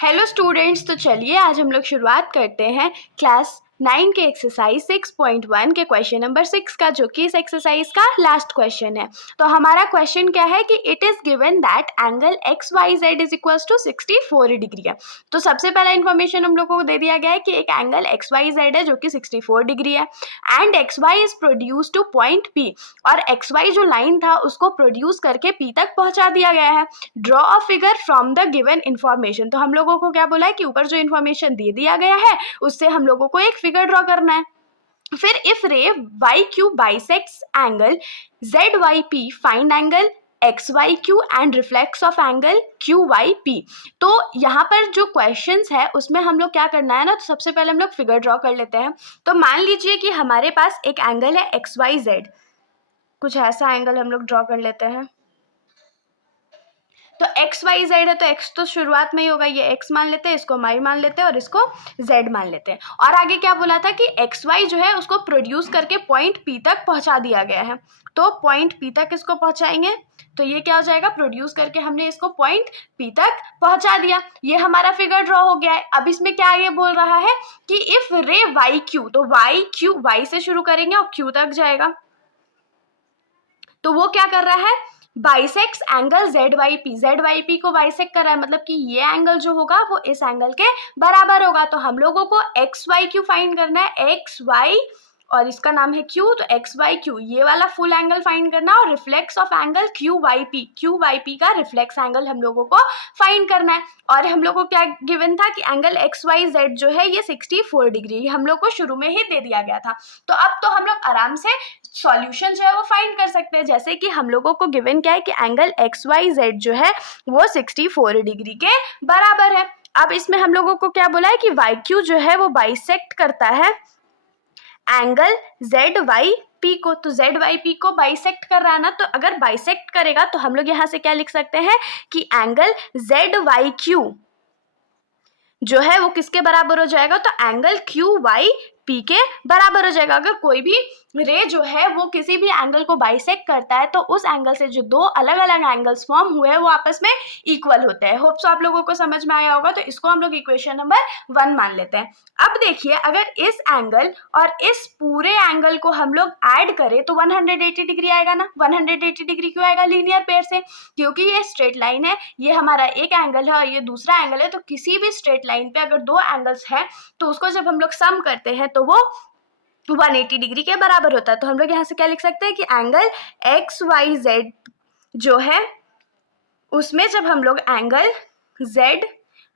Hello students, तो चलिए आज हम लोग शुरुआत करते हैं क्लास 9 के एक्सरसाइज 6.1 के क्वेश्चन नंबर 6 का, जो कि इस एक्सरसाइज का लास्ट क्वेश्चन है। तो हमारा क्वेश्चन क्या है कि it is given that angle X Y Z is equals to 64 degree है। तो सबसे पहला इन्फॉर्मेशन हम लोगों को दे दिया गया है कि एक एंगल एक्स वाई जेड है जो कि 64 डिग्री है and X Y is produce to point P, और एक्स वाई जो लाइन था उसको प्रोड्यूस करके पी तक पहुंचा दिया गया है। Draw a figure from the given information. तो हम लोगों को क्या बोला है कि ऊपर जो इन्फॉर्मेशन दे दिया गया है उससे हम लोगों को एक फिगर ड्रॉ करना है। फिर if ray Y Q bisects angle Z Y P, find angle X Y Q and reflex of angle Q Y P. तो यहाँ पर जो क्वेश्चंस है उसमें हम लोग क्या करना है ना, तो सबसे पहले हम लोग फिगर ड्रॉ कर लेते हैं। तो मान लीजिए कि हमारे पास एक एंगल है एक्स वाई जेड, कुछ ऐसा एंगल हम लोग ड्रॉ कर लेते हैं। तो एक्स वाई जेड है तो एक्स तो शुरुआत में ही होगा, ये एक्स मान लेते हैं, इसको वाई मान लेते हैं और इसको जेड मान लेते हैं। और आगे क्या बोला था कि एक्स वाई जो है उसको प्रोड्यूस करके पॉइंट पी तक पहुंचा दिया गया है। तो पॉइंट पी तक इसको पहुंचाएंगे तो ये क्या हो जाएगा, प्रोड्यूस करके हमने इसको पॉइंट पी तक पहुंचा दिया। ये हमारा फिगर ड्रॉ हो गया है। अब इसमें क्या आगे बोल रहा है कि इफ रे वाई क्यू, तो वाई क्यू वाई से शुरू करेंगे और क्यू तक जाएगा। तो वो क्या कर रहा है, bisects angle Z Y P को बाइसेक्ट कर रहा है, मतलब कि ये एंगल जो होगा वो इस एंगल के बराबर होगा। तो हम लोगों को एक्स वाई क्यू फाइंड करना है, एक्स वाई और इसका नाम है क्यू, तो एक्स वाई क्यू ये वाला फुल एंगल फाइंड करना है, और reflex of angle Q Y P का रिफ्लेक्स एंगल हम लोगों को फाइंड करना है। और हम लोग को क्या गिवन था कि एंगल एक्स वाई जेड जो है ये 64 डिग्री हम लोग को शुरू में ही दे दिया गया था। तो अब तो हम लोग आराम से सॉल्यूशन जो है वो फाइंड कर सकते हैं। जैसे कि हम लोगों को गिवन क्या है कि एंगल एक्स वाई जेड जो है वो 64 डिग्री के बराबर है। अब इसमें हम लोगों को क्या बोला है कि वाई क्यू जो है वो बाइसेक्ट करता है एंगल जेड वाई पी को, तो जेड वाई पी को बाइसेक्ट कर रहा है ना, तो अगर बाइसेक्ट करेगा तो हम लोग यहाँ से क्या लिख सकते हैं कि एंगल जेड वाई क्यू जो है वो किसके बराबर हो जाएगा, तो एंगल क्यू वाई पी के बराबर हो जाएगा। अगर कोई भी रे जो है वो किसी भी एंगल को बाइसेक्ट करता है तो उस एंगल से जो दो अलग अलग एंगल्स फॉर्म हुए हैं वो आपस में इक्वल होते हैं। होप्स आप लोगों को समझ में आया होगा। तो इसको हम लोग इक्वेशन नंबर 1 मान लेते हैं। अब देखिए, अगर इस एंगल और इस पूरे एंगल को हम लोग ऐड करें तो 180 डिग्री आएगा ना। 180 डिग्री क्यों आएगा, लीनियर पेयर से, क्योंकि ये स्ट्रेट लाइन है, ये हमारा एक एंगल है और ये दूसरा एंगल है। तो किसी भी स्ट्रेट लाइन पे अगर दो एंगल्स हैं तो उसको जब हम लोग सम करते हैं तो वो 180 डिग्री के बराबर होता है। तो हम लोग यहाँ से क्या लिख सकते हैं कि एंगल एक्स वाई जेड जो है उसमें जब हम लोग एंगल जेड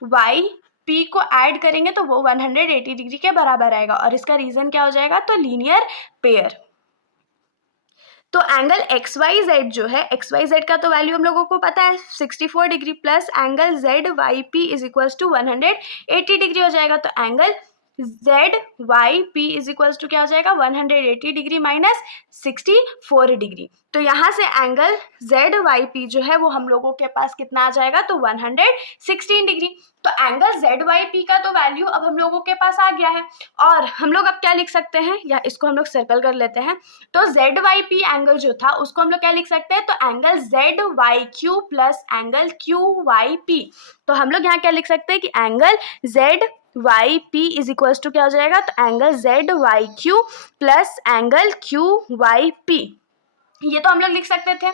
वाई पी को ऐड करेंगे तो वो 180 डिग्री के बराबर आएगा। और इसका रीजन क्या हो जाएगा, तो लीनियर पेयर। तो एंगल एक्स वाई जेड जो है, एक्स वाई जेड का तो वैल्यू हम लोगों को पता है 64 degree, plus angle Z Y P is equals to 180 degree हो जाएगा। तो angle Z Y P is equals to क्या हो जाएगा, 180 डिग्री माइनस 64 डिग्री। तो यहाँ से एंगल जेड वाई पी जो है वो हम लोगों के पास कितना आ जाएगा, तो 116 डिग्री। तो एंगल जेड वाई पी का तो वैल्यू अब हम लोगों के पास आ गया है। और हम लोग अब क्या लिख सकते हैं, या इसको हम लोग सर्कल कर लेते हैं। तो जेड वाई पी एंगल जो था उसको हम लोग क्या लिख सकते हैं, तो angle Z Y Q plus angle Q Y P. तो हम लोग यहाँ क्या लिख सकते हैं कि angle Z Y P is equals to क्या हो जाएगा, तो angle Z Y Q plus angle Q Y P. ये तो हम लोग लिख सकते थे।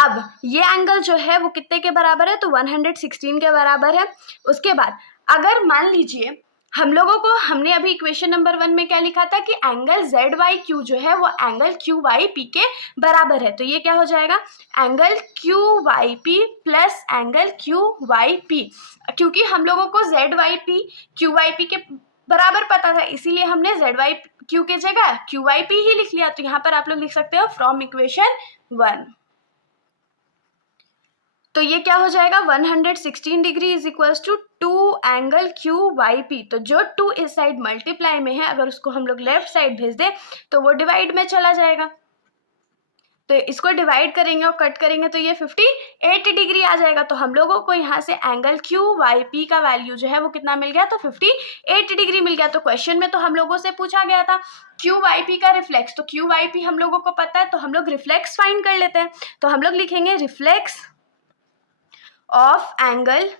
अब ये एंगल जो है वो कितने के बराबर है, तो 116 के बराबर है। उसके बाद अगर मान लीजिए हम लोगों को, हमने अभी इक्वेशन नंबर 1 में क्या लिखा था कि एंगल जेड वाई क्यू जो है वो एंगल क्यू वाई पी के बराबर है। तो ये क्या हो जाएगा, angle Q Y P plus angle Q Y P. क्योंकि हम लोगों को Z Y P Q Y P के बराबर पता था, इसीलिए हमने जेड वाई क्यू के जगह क्यू वाई पी ही लिख लिया। तो यहाँ पर आप लोग लिख सकते हो फ्रॉम इक्वेशन 1। तो ये क्या हो जाएगा, 116 degree is equals to 2 angle Q Y P. तो जो 2 इस साइड मल्टीप्लाई में है, अगर उसको हम लोग लेफ्ट साइड भेज दें तो वो डिवाइड में चला जाएगा। तो इसको डिवाइड करेंगे और कट करेंगे तो ये 58 डिग्री आ जाएगा। तो हम लोगों को यहाँ से एंगल क्यू वाई पी का वैल्यू जो है वो कितना मिल गया, तो 58 डिग्री मिल गया। तो क्वेश्चन में तो हम लोगों से पूछा गया था क्यू वाई पी का रिफ्लेक्स, तो क्यू वाई पी हम लोगों को पता है, तो हम लोग रिफ्लेक्स फाइंड कर लेते हैं। तो हम लोग लिखेंगे reflex of angle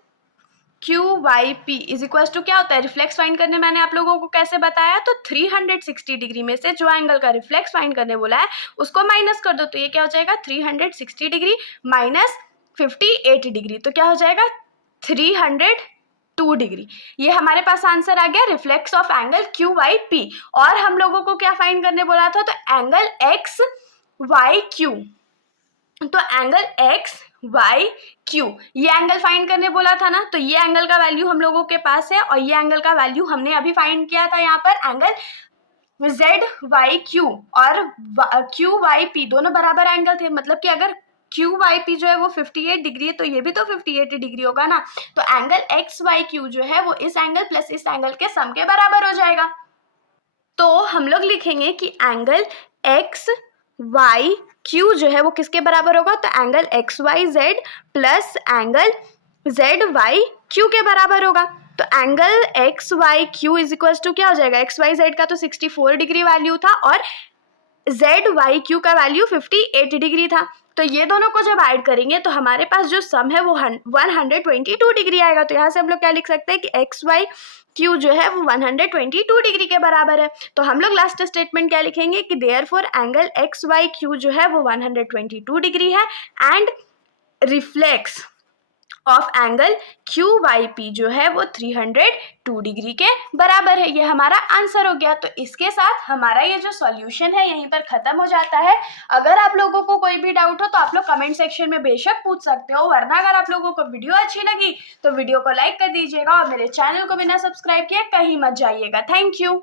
Q Y P is equals to क्या होता है, रिफ्लेक्स फाइंड करने मैंने आप लोगों को कैसे बताया, तो 360 डिग्री में से जो एंगल का रिफ्लेक्स फाइंड करने बोला है उसको माइनस कर दो, तो ये क्या हो जाएगा 360 डिग्री माइनस 58 डिग्री, तो क्या हो जाएगा 302 डिग्री। ये हमारे पास आंसर आ गया reflex of angle Q Y P. और हम लोगों को क्या फाइंड करने बोला था, तो एंगल एक्स वाई क्यू, तो एंगल एक्स वाई क्यू ये एंगल फाइंड करने बोला था ना, तो ये एंगल का वैल्यू हम लोगों के पास है और ये एंगल का वैल्यू हमने अभी फाइंड किया था यहाँ पर एंगल जेड वाई क्यू और क्यू वाई पी दोनों बराबर एंगल थे, मतलब कि अगर क्यू वाई पी जो है वो 58 डिग्री है तो ये भी तो 58 डिग्री होगा ना, तो एंगल एक्स वाई क्यू जो है वो इस एंगल प्लस इस एंगल के सम के बराबर हो जाएगा। तो हम लोग लिखेंगे कि एंगल एक्स वाई क्यू जो है वो किसके बराबर होगा, तो angle X Y Z plus angle Z Y Q के बराबर होगा। तो angle X Y Q is equals to क्या हो जाएगा, एक्स वाई जेड का तो 64 डिग्री वैल्यू था और जेड वाई क्यू का वैल्यू 58 डिग्री था, तो ये दोनों को जब ऐड करेंगे तो हमारे पास जो सम है वो 122 डिग्री आएगा। तो यहाँ से हम लोग क्या लिख सकते हैं कि एक्स वाई क्यू जो है वो 122 डिग्री के बराबर है। तो हम लोग लास्ट स्टेटमेंट क्या लिखेंगे कि therefore angle X Y Q जो है वो 122 डिग्री है and reflex of angle Q Y P जो है वो 302 डिग्री के बराबर है। ये हमारा आंसर हो गया। तो इसके साथ हमारा ये जो सॉल्यूशन है यहीं पर खत्म हो जाता है। अगर आप लोगों को कोई भी डाउट हो तो आप लोग कमेंट सेक्शन में बेशक पूछ सकते हो, वरना अगर आप लोगों को वीडियो अच्छी लगी तो वीडियो को लाइक कर दीजिएगा और मेरे चैनल को बिना सब्सक्राइब किए कहीं मत जाइएगा। Thank you.